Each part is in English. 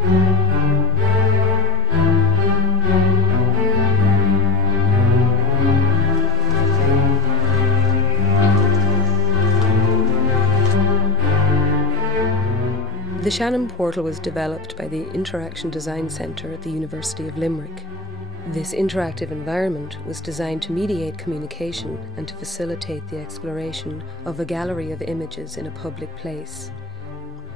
The Shannon Portal was developed by the Interaction Design Centre at the University of Limerick. This interactive environment was designed to mediate communication and to facilitate the exploration of a gallery of images in a public place.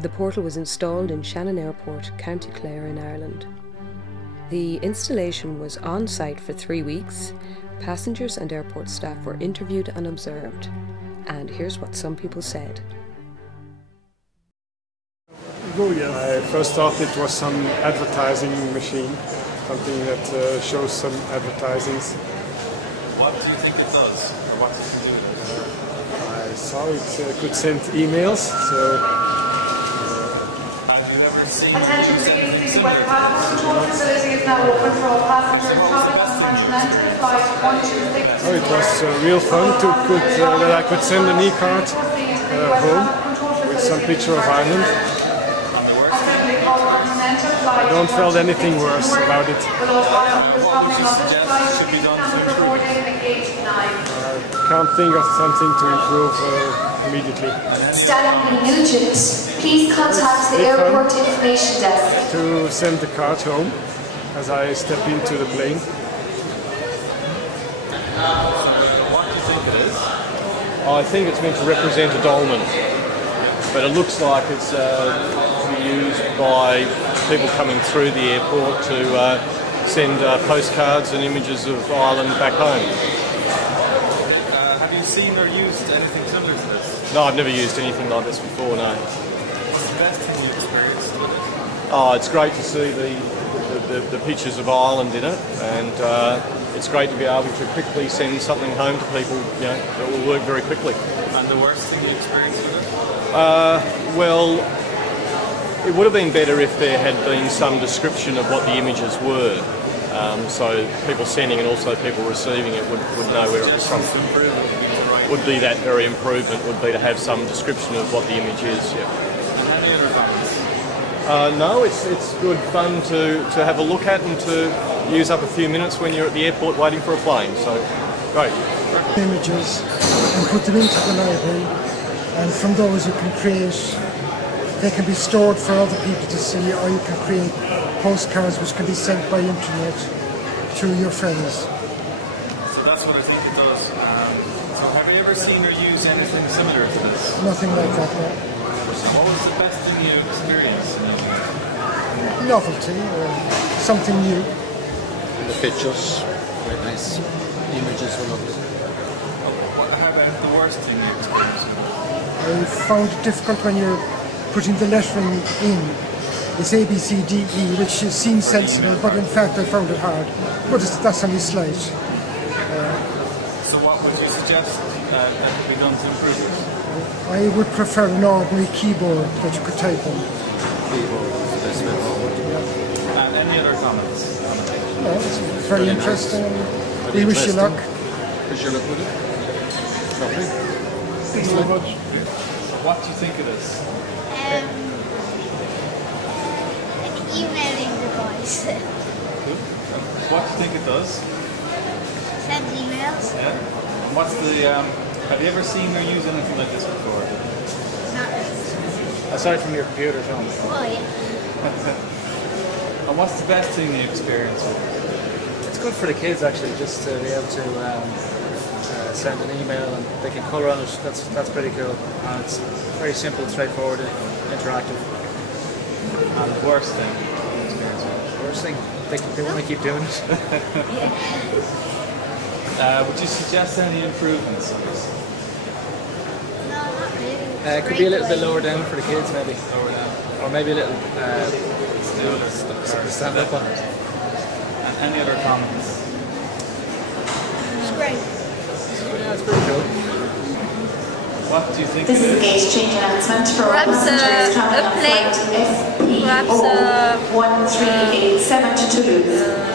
The portal was installed in Shannon Airport, County Clare in Ireland. The installation was on site for 3 weeks. Passengers and airport staff were interviewed and observed. And here's what some people said. I first thought it was some advertising machine, something that shows some advertisings. What do you think it does? Or what does it do? I saw it could send emails, so... Have you ever seen... Attention please, this is where the passport control facility is now open for all passengers travelling on Continental Flight 126. Oh, it was real fun that I could send an e-card home with some picture of Ireland. I don't feel anything worse about it. I can't think of something to improve immediately. Standing Nugent, please contact the airport information desk. To send the card home as I step into the plane. What do you think it is? I think it's meant to represent a dolmen, but it looks like it's to be used by people coming through the airport to send postcards and images of Ireland back home. Have you seen or used anything similar to this? No, I've never used anything like this before, no. What's the best thing you experienced with it? Oh, it's great to see the pictures of Ireland in it, and it's great to be able to quickly send something home to people, you know, that will work very quickly. And the worst thing you experienced with it? Well, it would have been better if there had been some description of what the images were, so people sending and also people receiving it would know where it was from. Would be that very improvement, would be to have some description of what the image is. Yeah. And any other comments? No, it's good fun to have a look at and to use up a few minutes when you're at the airport waiting for a plane, so great. Images and put them into the library, and from those you can create, they can be stored for other people to see, or you can create postcards which can be sent by internet to your friends. So that's what I think it does. So have you ever seen or used anything similar to this? Nothing like that, no. What was the best thing you experienced? Novelty, or something new. The pictures, very nice. The images were lovely. How about the worst thing you experienced? I found it difficult when you're putting the lettering in. It's A, B, C, D, E, which seems sensible, but in fact I found it hard. But that's only slight. So what would you suggest that could be done to improve it? I would prefer an ordinary keyboard that you could type on. Keyboard is the best way forward. And any other comments? No, it's very interesting. We wish you luck. Wish you luck with it. Lovely. Thanks very much. What do you think it is? Like emailing device. What do you think it does? Send emails. Yeah. And what's the? Have you ever seen or used anything like this before? Not really. Aside from your computer, Tom. Oh yeah. And what's the best thing you experienced with it? It's good for the kids actually, just to be able to send an email and they can colour on it. That's pretty cool. And it's very simple, straightforward, interactive. And the worst thing you experienced with it? Worst thing, they want to keep doing it. Would you suggest any improvements on this? No, not really. It could be a little bit lower down for the kids, maybe. Lower down. Or maybe a little stand up on it. And any other comments? It's great. Yeah, it's pretty cool. What do you think This it is a is? gauge change announcement for all Perhaps passengers traveling a on plane. flight FPO 1387 to Toulouse.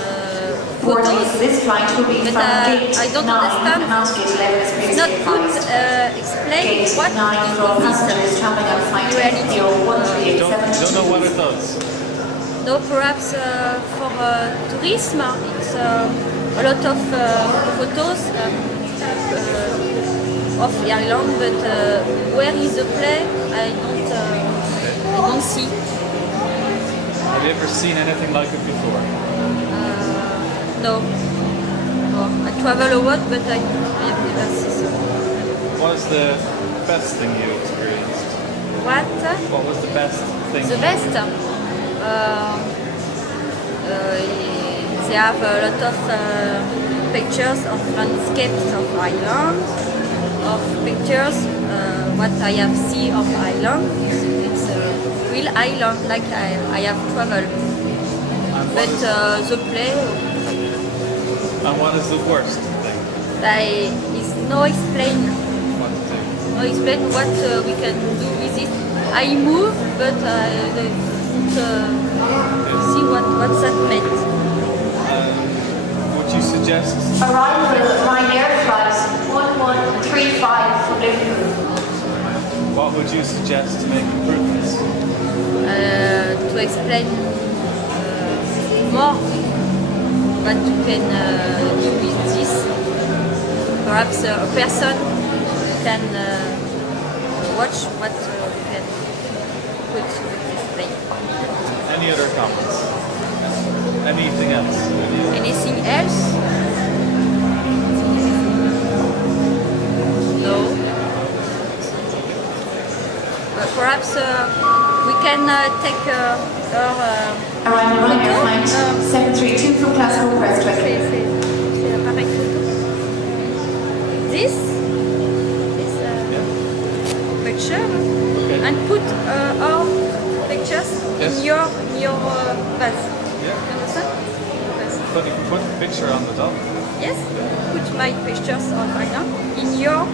Boarding for this flight will be from gate I don't 9 understand. and not gate 11 as It's previously not good advised. explain Gate what 9 for all passengers traveling on flight FPO 1387 to Don't know what it Toulouse. does. No, perhaps for tourism, it's a lot of photos of Ireland, but where is the play? I don't see. Have you ever seen anything like it before? No. I travel a lot, but I have never seen it. What is the best thing you experienced? What? What was the best thing? The best? They have a lot of pictures of landscapes of Ireland, of pictures what I have seen of Ireland. It's a real island, like I have traveled. But the play. And what is the worst thing? Is no explain. What to do? No explain what we can do with it. I move, but I don't see what that meant. Would you suggest? Arrival Ryanair flight 1135 for Liverpool. What would you suggest to make improvements? To explain more what you can do with this. Perhaps a person can watch what we can put with this play. Any other comments? Anything else? Anything else? No. But perhaps we can take Arrival Ryanair flight 732 from Glasgow Prestwick. C'est l'appareil photo. This picture and put our pictures in your bus. Yeah. You understand? But you can put a picture on the top. Yes. Put my pictures of Ireland in your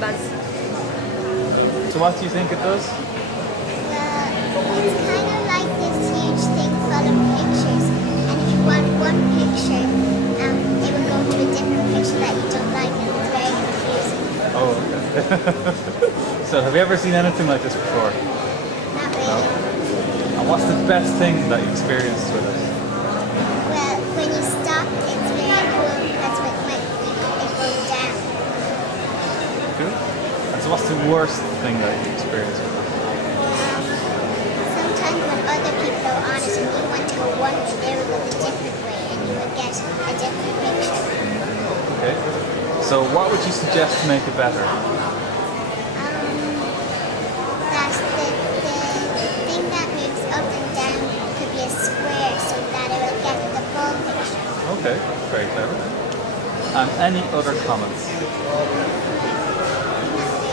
bus. So what do you think it does? It's kind of like this huge thing full of pictures, and if you want one picture, it will go to a different picture that you don't like, and it's very confusing. Oh, okay. So have you ever seen anything like this before? Not really. No? And what's the best thing that you experienced with it? Well, when you stop, it's very cool because it goes down. Cool. And so what's the worst thing that you experienced with it? Sometimes when other people are on it and you want to go one way, they will go a different way, and you will get a different picture. Okay. So what would you suggest to make it better? That's the thing that moves up and down could be a square so that it will get the full picture. Okay, very clever. And any other comments?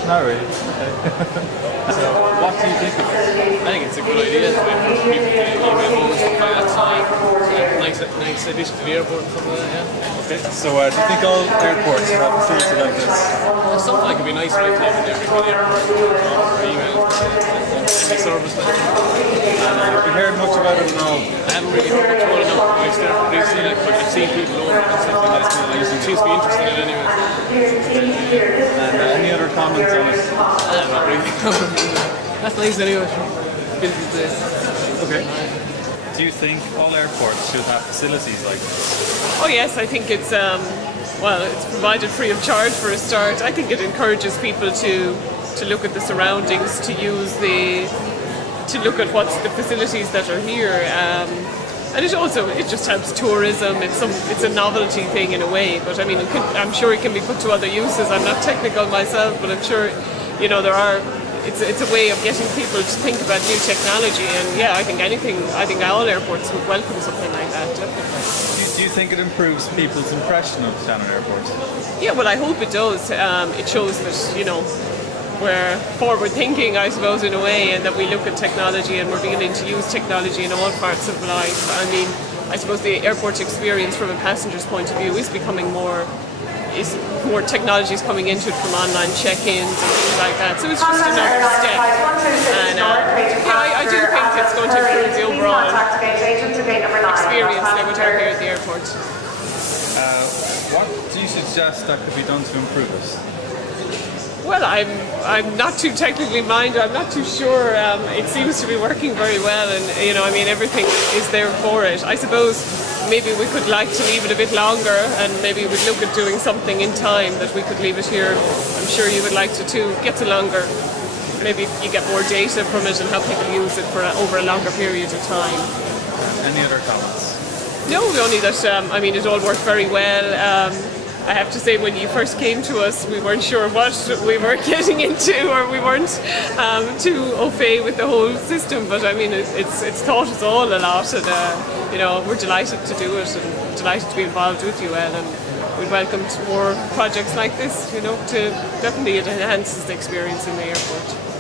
Not really. Okay. So what do you think of it? I think it's a good idea to make people can email home and stuff like that. So nice addition to the airport and stuff like that, yeah. Okay, so do you think all airports have a facility like this? Well, something like it would be nice to have in every airport for email every service. And have you heard much about it now? I haven't really heard much about it now. I've started recently, but I've seen people over it and stuff like that. So it seems to be interesting in it anyway. And any other comments on it? Not really. That's nice anyway. Okay. Do you think all airports should have facilities like this? Oh yes, I think it's well, it's provided free of charge for a start. I think it encourages people to look at the surroundings, to look at what's the facilities that are here, and it just helps tourism. It's a novelty thing in a way, but I mean, I'm sure it can be put to other uses. I'm not technical myself, but I'm sure there are. It's a way of getting people to think about new technology, and yeah, I think all airports would welcome something like that, definitely. Do you think it improves people's impression of Shannon Airport? Yeah, well, I hope it does. It shows that, we're forward thinking, I suppose, in a way, and that we look at technology and we're beginning to use technology in all parts of life. I mean, I suppose the airport experience from a passenger's point of view is becoming more technology is coming into it, from online check-ins and things like that. So it's just another step. And I do think it's going to improve the overall experience they would have here at the airport. What do you suggest that could be done to improve it? Well, I'm not too technically minded. I'm not too sure. It seems to be working very well, and I mean, everything is there for it. I suppose maybe we could like to leave it a bit longer, and maybe we'd look at doing something in time that we could leave it here. I'm sure you would like to too. Get to longer. Maybe you get more data from it and how people use it for over a longer period of time. Any other comments? No, only that I mean, it all worked very well. I have to say, when you first came to us, we weren't sure what we were getting into, or we weren't too au fait with the whole system. But I mean, it's taught us all a lot, and we're delighted to do it, and delighted to be involved with UL, and we'd welcome more projects like this. To definitely it enhances the experience in the airport.